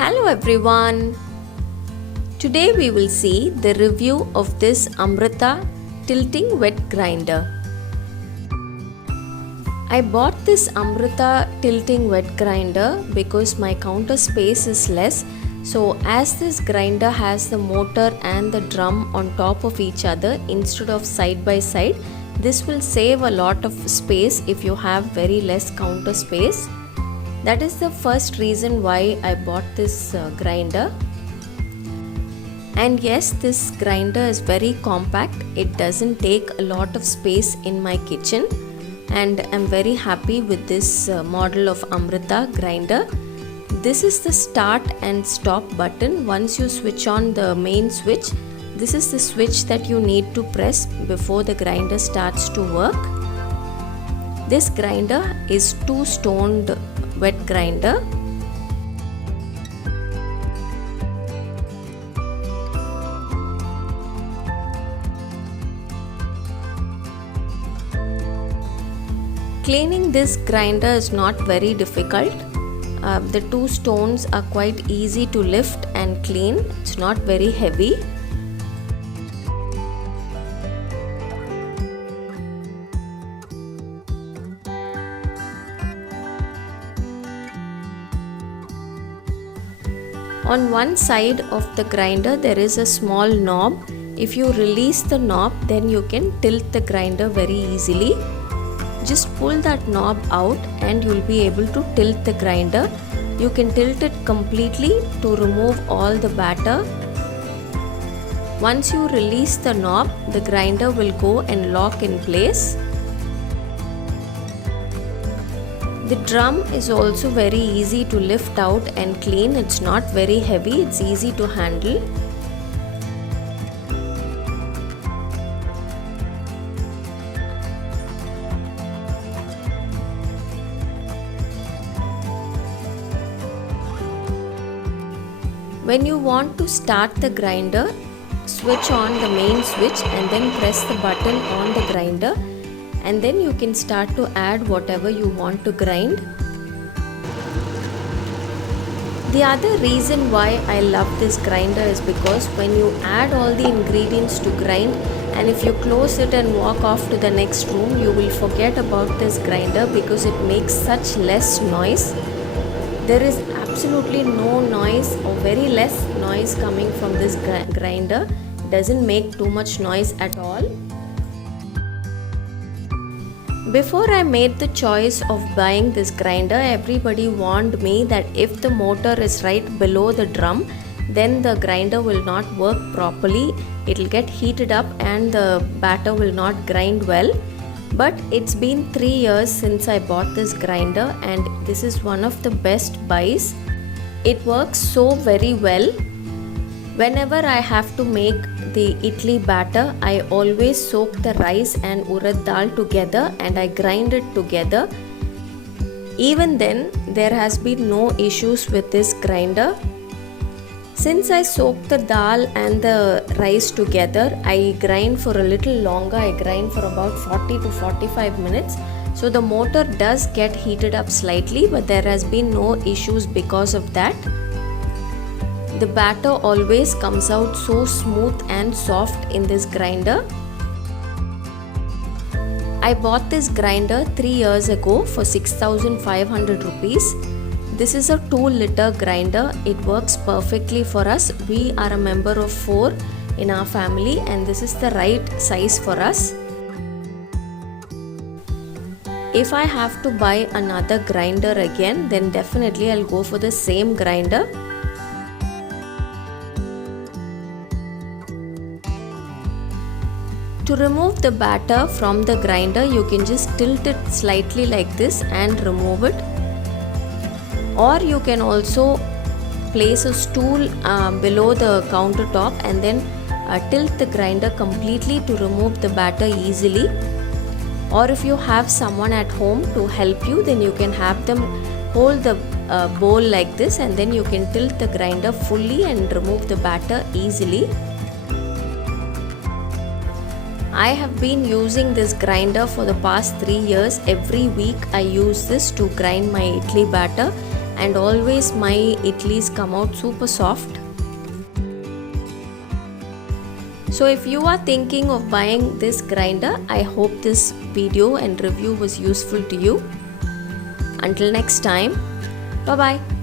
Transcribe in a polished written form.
Hello everyone. Today we will see the review of this AMIRTHAA tilting wet grinder. I bought this AMIRTHAA tilting wet grinder because my counter space is less. So as this grinder has the motor and the drum on top of each other instead of side by side, this will save a lot of space if you have very less counter space. That is the first reason why I bought this grinder. And yes, this grinder is very compact. It doesn't take a lot of space in my kitchen, and I'm very happy with this model of AMIRTHAA grinder. This is the start and stop button. Once you switch on the main switch, this is the switch that you need to press before the grinder starts to work. This grinder is 2-stoned wet grinder. Cleaning this grinder is not very difficult. The 2 stones are quite easy to lift and clean. It's not very heavy. On one side of the grinder there is a small knob. If you release the knob, then you can tilt the grinder very easily. Just pull that knob out and you'll be able to tilt the grinder. You can tilt it completely to remove all the batter. Once you release the knob, the grinder will go and lock in place. The drum is also very easy to lift out and clean. It's not very heavy, it's easy to handle. When you want to start the grinder, switch on the main switch and then press the button on the grinder, and then you can start to add whatever you want to grind. The other reason why I love this grinder is because when you add all the ingredients to grind, and if you close it and walk off to the next room, you will forget about this grinder because it makes such less noise. There is absolutely no noise or very less noise coming from this grinder. It doesn't make too much noise at all. Before I made the choice of buying this grinder, everybody warned me that if the motor is right below the drum, then the grinder will not work properly. It will get heated up and the batter will not grind well. But it's been 3 years since I bought this grinder, and this is one of the best buys. It works so very well. Whenever I have to make the idli batter, I always soak the rice and urad dal together and I grind it together. Even then, there has been no issues with this grinder. Since I soak the dal and the rice together, I grind for a little longer. I grind for about 40 to 45 minutes. So the motor does get heated up slightly, but there has been no issues because of that. The batter always comes out so smooth and soft in this grinder. I bought this grinder 3 years ago for 6,500 rupees. This is a 2-liter grinder. It works perfectly for us. We are a member of 4 in our family, and this is the right size for us. If I have to buy another grinder again, then definitely I'll go for the same grinder. To remove the batter from the grinder, you can just tilt it slightly like this and remove it. Or you can also place a stool below the countertop and then tilt the grinder completely to remove the batter easily. Or if you have someone at home to help you, then you can have them hold the bowl like this, and then you can tilt the grinder fully and remove the batter easily. I have been using this grinder for the past 3 years. Every week I use this to grind my idli batter, and always my idlis come out super soft. So if you are thinking of buying this grinder, I hope this video and review was useful to you. Until next time, bye bye.